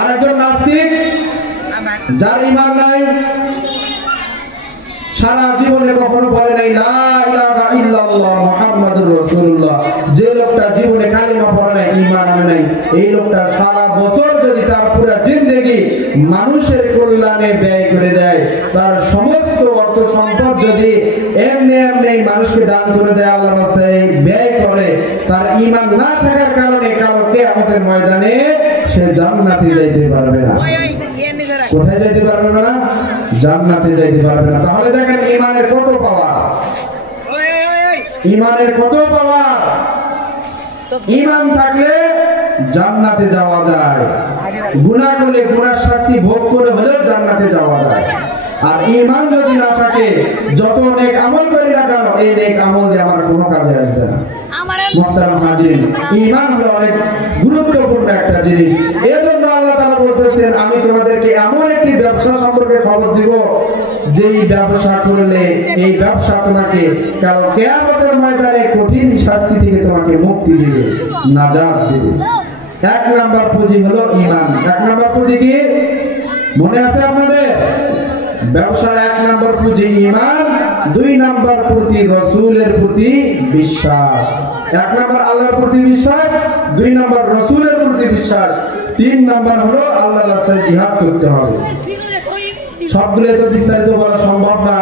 আর একজন নাস্তিক যার ঈমান নাই, সারা জীবনে কখনো বলে নাই লা ইলাহা ইল্লাল্লাহ মুহাম্মাদুর রাসূলুল্লাহ, যে লোকটা জীবনে কালিমা পড়ে নাই, ঈমান আনে নাই, এই লোকটা সারা বছর যদি তার পুরো জিন্দেগি মানুষের কল্যাণে ব্যয় করে দেয়, তার সমস্ত অর্থ সম্পদ যদি এমনি এমনি মানুষকে দান করে দেয়, আল্লাহর রাস্তায় ব্যয় করে, তার ঈমান না থাকার কারণে কাল কিয়ামতের ময়দানে সে জান্নাতে যাইতে পারবে না। কোথায় যাইতে পারবে না? জান্নাতে যাইতে পারবে না। তাহলে দেখেন ঈমানের কত পাওয়ার, ঈমানের কত পাওয়ার। ঈমান থাকলে জান্নাতে যাওয়া যায়, গুনাহ করলে গুনার শাস্তি ভোগ করে হলেও জান্নাতে যাওয়া যায়। আর ঈমান যদি না থাকে, যত নেক আমল করি না কেন, এই নেক আমল দিয়ে আমার কোনো কাজে আসবে না। মুহতারাম হাজিরিন, ঈমান হলো অনেক গুরুত্বপূর্ণ একটা জিনিস। এজন্য আল্লাহ তাআলা বলতেছেন, আমি তোমাদেরকে এমন একটি ব্যবসা সম্পর্কে খবর দিব, যেই ব্যবসা করলে এই ব্যবসা তোমাকে কাল কিয়ামতের ময়দানে কঠিন শাস্তি থেকে তোমাকে মুক্তি দিবে, নাজাত দিবে। এক নাম্বার পুঁজি হলো ঈমান। এক নাম্বার পুঁজি কি মনে আছে আপনাদের? ব্যবসার এক নাম্বার পুঁজি ঈমান, দুই নাম্বার প্রতি রাসূলের প্রতি বিশ্বাস। এক নাম্বার আল্লাহর প্রতি বিশ্বাস, দুই নাম্বার রাসূলের প্রতি বিশ্বাস, তিন নাম্বার হলো আল্লাহর রাস্তায় জিহাদ করতে হবে। সবগুলো তো বিস্তারিত বলা সম্ভব না।